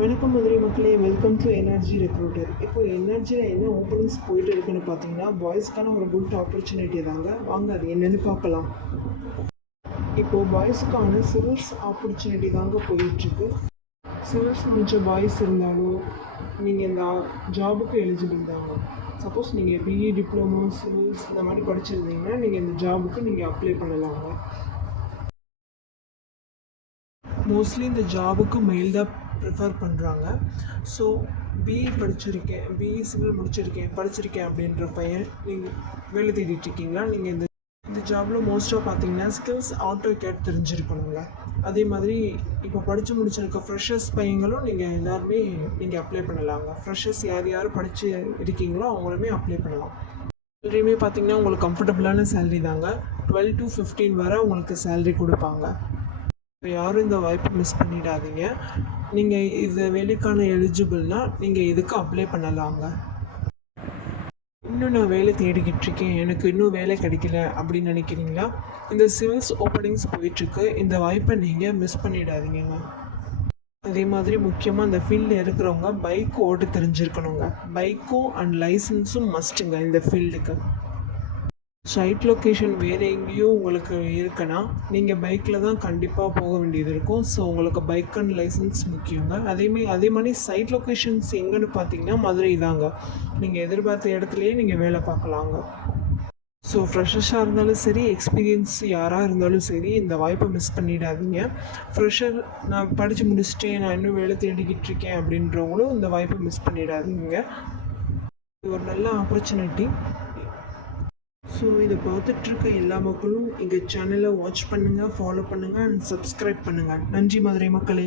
வணக்கம் மதுரை மக்களே welcome to energy recruiter இப்போ எனர்ஜியில் என்ன ஓப்பனிங்ஸ் போயிட்டு இருக்குன்னு பார்த்தீங்கன்னா பாய்ஸ்க்கான ஒரு குட் ஆப்பர்ச்சுனிட்டி தாங்க. வாங்க அது என்னென்னு பார்க்கலாம். இப்போது பாய்ஸ்க்கான சிவில்ஸ் ஆப்பர்ச்சுனிட்டி தாங்க போயிட்டுருக்கு. சிவில்ஸ் முடிச்ச பாய்ஸ் இருந்தாலும் நீங்கள் இந்த ஜாபுக்கு எலிஜிபிள் தாங்க. சப்போஸ் நீங்கள் பிஇ டிப்ளமோ சிவில்ஸ் இந்த மாதிரி படிச்சிருந்தீங்கன்னா நீங்கள் இந்த ஜாபுக்கு நீங்கள் அப்ளை பண்ணலாங்க. மோஸ்ட்லி இந்த ஜாபுக்கு மெயில் தான் ப்ரிஃபர் பண்ணுறாங்க ஸோ பிஇ படிச்சிருக்கேன். பிஇ சிவில் முடிச்சிருக்கேன். படிச்சிருக்கேன் அப்படின்ற பையன் நீங்கள் வேலை தேடிட்டு இருக்கீங்களா? நீங்கள் இந்த இந்த ஜாபில் மோஸ்ட்டாக பார்த்தீங்கன்னா ஸ்கில்ஸ் ஆட்டோ கேட் தெரிஞ்சிருக்கணுங்க அதே மாதிரி இப்போ படித்து முடிச்சிருக்க ஃப்ரெஷர்ஸ் பையங்களும் நீங்கள் எல்லாருமே நீங்கள் அப்ளை பண்ணலாங்க ஃப்ரெஷர்ஸ் யார் யார் படித்து இருக்கீங்களோ அவங்களுமே அப்ளை பண்ணலாம். சேலரியுமே பார்த்தீங்கன்னா உங்களுக்கு கம்ஃபர்டபுளான சேலரி தாங்க. டுவெல் டு ஃபிஃப்டீன் வரை உங்களுக்கு சேலரி கொடுப்பாங்க. யாரும் இந்த வாய்ப்பை மிஸ் பண்ணிடாதீங்க. நீங்கள் இது வேலைக்கான எலிஜிபிள்னால் நீங்கள் இதுக்கு அப்ளை பண்ணலாங்க? இன்னும் நான் வேலை தேடிக்கிட்டு இருக்கேன். எனக்கு இன்னும் வேலை கிடைக்கல அப்படின்னு நினைக்கிறீங்களா? இந்த சிவில்ஸ் ஓப்பனிங்ஸ் போயிட்டுருக்கு. இந்த வாய்ப்பை நீங்கள் மிஸ் பண்ணிடாதீங்க அதே மாதிரி முக்கியமாக இந்த ஃபீல்டில் இருக்கிறவங்க பைக் ஓட்ட தெரிஞ்சிருக்கணுங்க. பைக்கும் அண்ட் லைசன்ஸும் மஸ்ட்டுங்க இந்த ஃபீல்டுக்கு சைட் லொக்கேஷன் வேறு எங்கேயோ உங்களுக்கு இருக்குன்னா நீங்கள் பைக்கில் தான் கண்டிப்பாக போக வேண்டியது இருக்கும். ஸோ உங்களுக்கு பைக் அண்ட் லைசன்ஸ் முக்கியங்க அதேமாரி அதே மாதிரி சைட் லொக்கேஷன்ஸ் எங்கேன்னு பார்த்தீங்கன்னா மதுரை தாங்க. நீங்கள் எதிர்பார்த்த இடத்துலையே நீங்கள் வேலை பார்க்கலாங்க. ஸோ ஃப்ரெஷர்ஸாக இருந்தாலும் சரி எக்ஸ்பீரியன்ஸ் யாராக இருந்தாலும் சரி இந்த வாய்ப்பை மிஸ் பண்ணிடாதீங்க. ஃப்ரெஷர் நான் படித்து முடிச்சுட்டு நான் இன்னும் வேலை தேடிக்கிட்டு இருக்கேன் அப்படின்றவங்களும் இந்த வாய்ப்பை மிஸ் பண்ணிடாதீங்க. இது ஒரு நல்ல ஆப்பர்ச்சுனிட்டி ஸோ இதை பார்த்துட்ருக்க எல்லா மக்களும் எங்கள் சேனலை வாட்ச் பண்ணுங்கள் ஃபாலோ பண்ணுங்கள் அண்ட் சப்ஸ்கிரைப் பண்ணுங்கள் நன்றி மதுரை மக்களே.